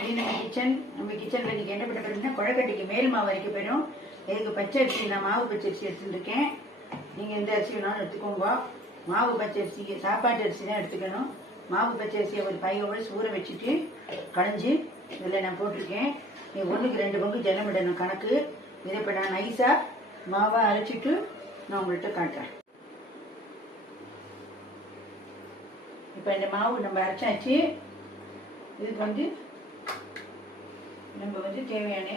இது நம்ம கிச்சனில் இன்றைக்கி என்ன பண்ண போகிறோம்னா குழக்கட்டைக்கு மேல் மாவு அரைக்க போயிடும். இதுக்கு பச்சரிசி, நான் மாவு பச்சரிசி எடுத்துட்டுருக்கேன். நீங்கள் எந்த அரிசி வேணாலும் எடுத்துக்கோங்க. மாவு பச்சரிசி சாப்பாட்டு அரிசி தான் எடுத்துக்கணும். மாவு பச்சரிசியை ஒரு 5 hours ஊற வச்சுட்டு களைஞ்சி இதில் நான் போட்டிருக்கேன். நீ 1க்கு 2 பங்கு ஜலம் விடணும் கணக்கு. இதை இப்போ நான் நைஸாக மாவை அரைச்சிட்டு நான் உங்கள்கிட்ட காட்டுறேன். இப்போ இந்த மாவு நம்ம அரைச்சாச்சு. இதுக்கு நம்ம தேவையான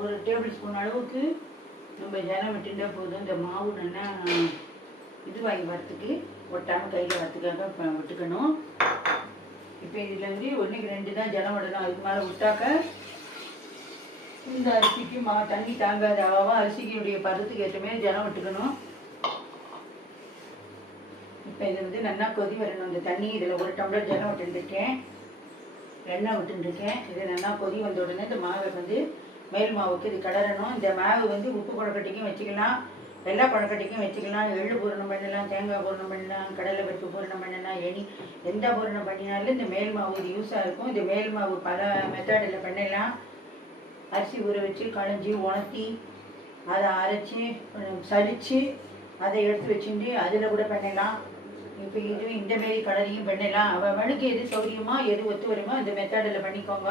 ஒரு டேபிள் ஸ்பூன் அளவுக்கு நம்ம ஜலம் விட்டுட்டா போதும். இந்த மாவு நல்லா இதுவாகி வரத்துக்கு, ஒட்டாமல் கையில் வரத்துக்காக விட்டுக்கணும். இப்போ இதில் 1க்கு 2 தான் ஜலம் விடணும். அதுக்கு மேலே விட்டாக்க இந்த அரிசிக்கு தண்ணி தாங்காத அளவாக அரிசிக்குடைய பதத்துக்கு ஏற்ற மாதிரி ஜலம் விட்டுக்கணும். இப்போ இது நல்லா கொதி வரணும். இந்த தண்ணி இதில் 1 டம்ளர் ஜலம் விட்டுருக்கேன், எண்ணெய் விட்டுருக்கேன். இது நல்லா கொதி வந்த உடனே இந்த மாவை மேல் மாவுக்கு இது கிளறணும். இந்த மாவு உப்பு கொழக்கட்டைக்கும் வச்சுக்கலாம், வெள்ளை கொழக்கட்டைக்கும் வச்சுக்கலாம், எள்ளு பூரணம் பண்ணலாம், தேங்காய் பூரணம் பண்ணலாம், கடலை பருப்பு பூரணம் பண்ணலாம், எந்த பூரணம் பண்ணினாலும் இந்த மேல் மாவு இது யூஸாக இருக்கும். இந்த மேல் மாவு பல மெத்தடில் பண்ணலாம். அரிசி ஊற வச்சு களைஞ்சி உணர்த்தி அதை அரைச்சி சலித்து அதை எடுத்து வச்சுட்டு அதில் கூட பண்ணலாம். இப்போ இந்த மாரி கலரையும் பண்ணலாம். அவனுக்கு எது சௌரியமோ எது ஒத்து வருமோ இந்த மெத்தடில் பண்ணிக்கோங்க.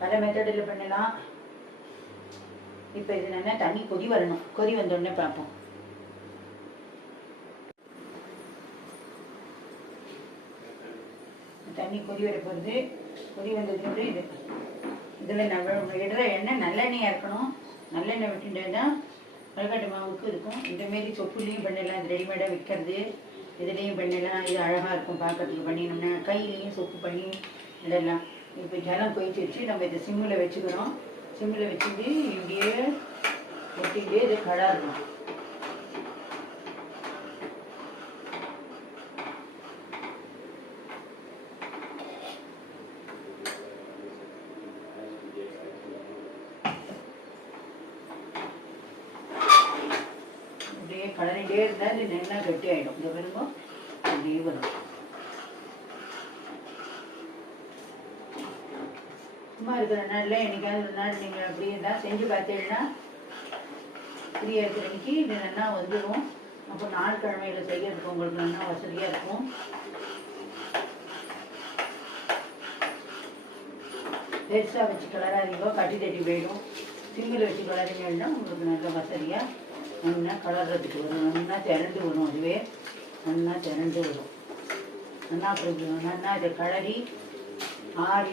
பல மெத்தடில் பண்ணலாம். இப்போ இது நல்லா தண்ணி கொதி வரணும். கொதி வந்தோடனே பார்ப்போம். தண்ணி கொதி வர போகிறது. கொதி வந்ததுக்கு இதில் நம்ம இடுற எண்ணெய் நல்லெண்ணெயாக இருக்கணும். நல்லெண்ணெய் விட்டுட்டு தான் கொழக்கட்டை மாவுக்கு இருக்கும். இந்தமாரி சொப்புலேயும் பண்ணலாம், இது ரெடிமேடாக விற்கிறது. இதுலேயும் பண்ணலாம். இது அழகாக இருக்கும் பார்க்கறதுக்கு. பண்ணினோம்னா கையிலையும் சொப்பு பண்ணி இடலாம். இப்போ ஜலம் கொதிச்சு வச்சு நம்ம இதை சிம்மில் வச்சுக்கிறோம். சிம்மில் வச்சுட்டு இப்படியே ஒட்டிகிட்டே இதை கடாறணும். அப்படியே கலரிட்டே இருந்தால் இது நல்லா கட்டி ஆகிடும். இந்த வரும்போது அப்படியே வரும். சும்மா இருக்கிற நாளில் என்னைக்காவது ஒரு நாள் நீங்கள் அப்படி இருந்தால் செஞ்சு பார்த்தீங்கன்னா ஃப்ரீயாக இருக்கிற அன்றைக்கி இது நல்லா வந்துடும். அப்போ நாள் கிழமையில் செய்யறதுக்கு உங்களுக்கு நல்லா வசதியாக இருக்கும். பெருசாக வச்சு கலராதிங்கோ, கட்டி தட்டி போயிடும். சிம்மில் வச்சு கலரிங்கன்னா உங்களுக்கு நல்ல வசதியாக நல்லா கலர்றதுக்கு வரும். நல்லா திரண்டு வரும். அதுவே நல்லா திரண்டு வரும். நல்லா நல்லா இதை கலரி ஆறி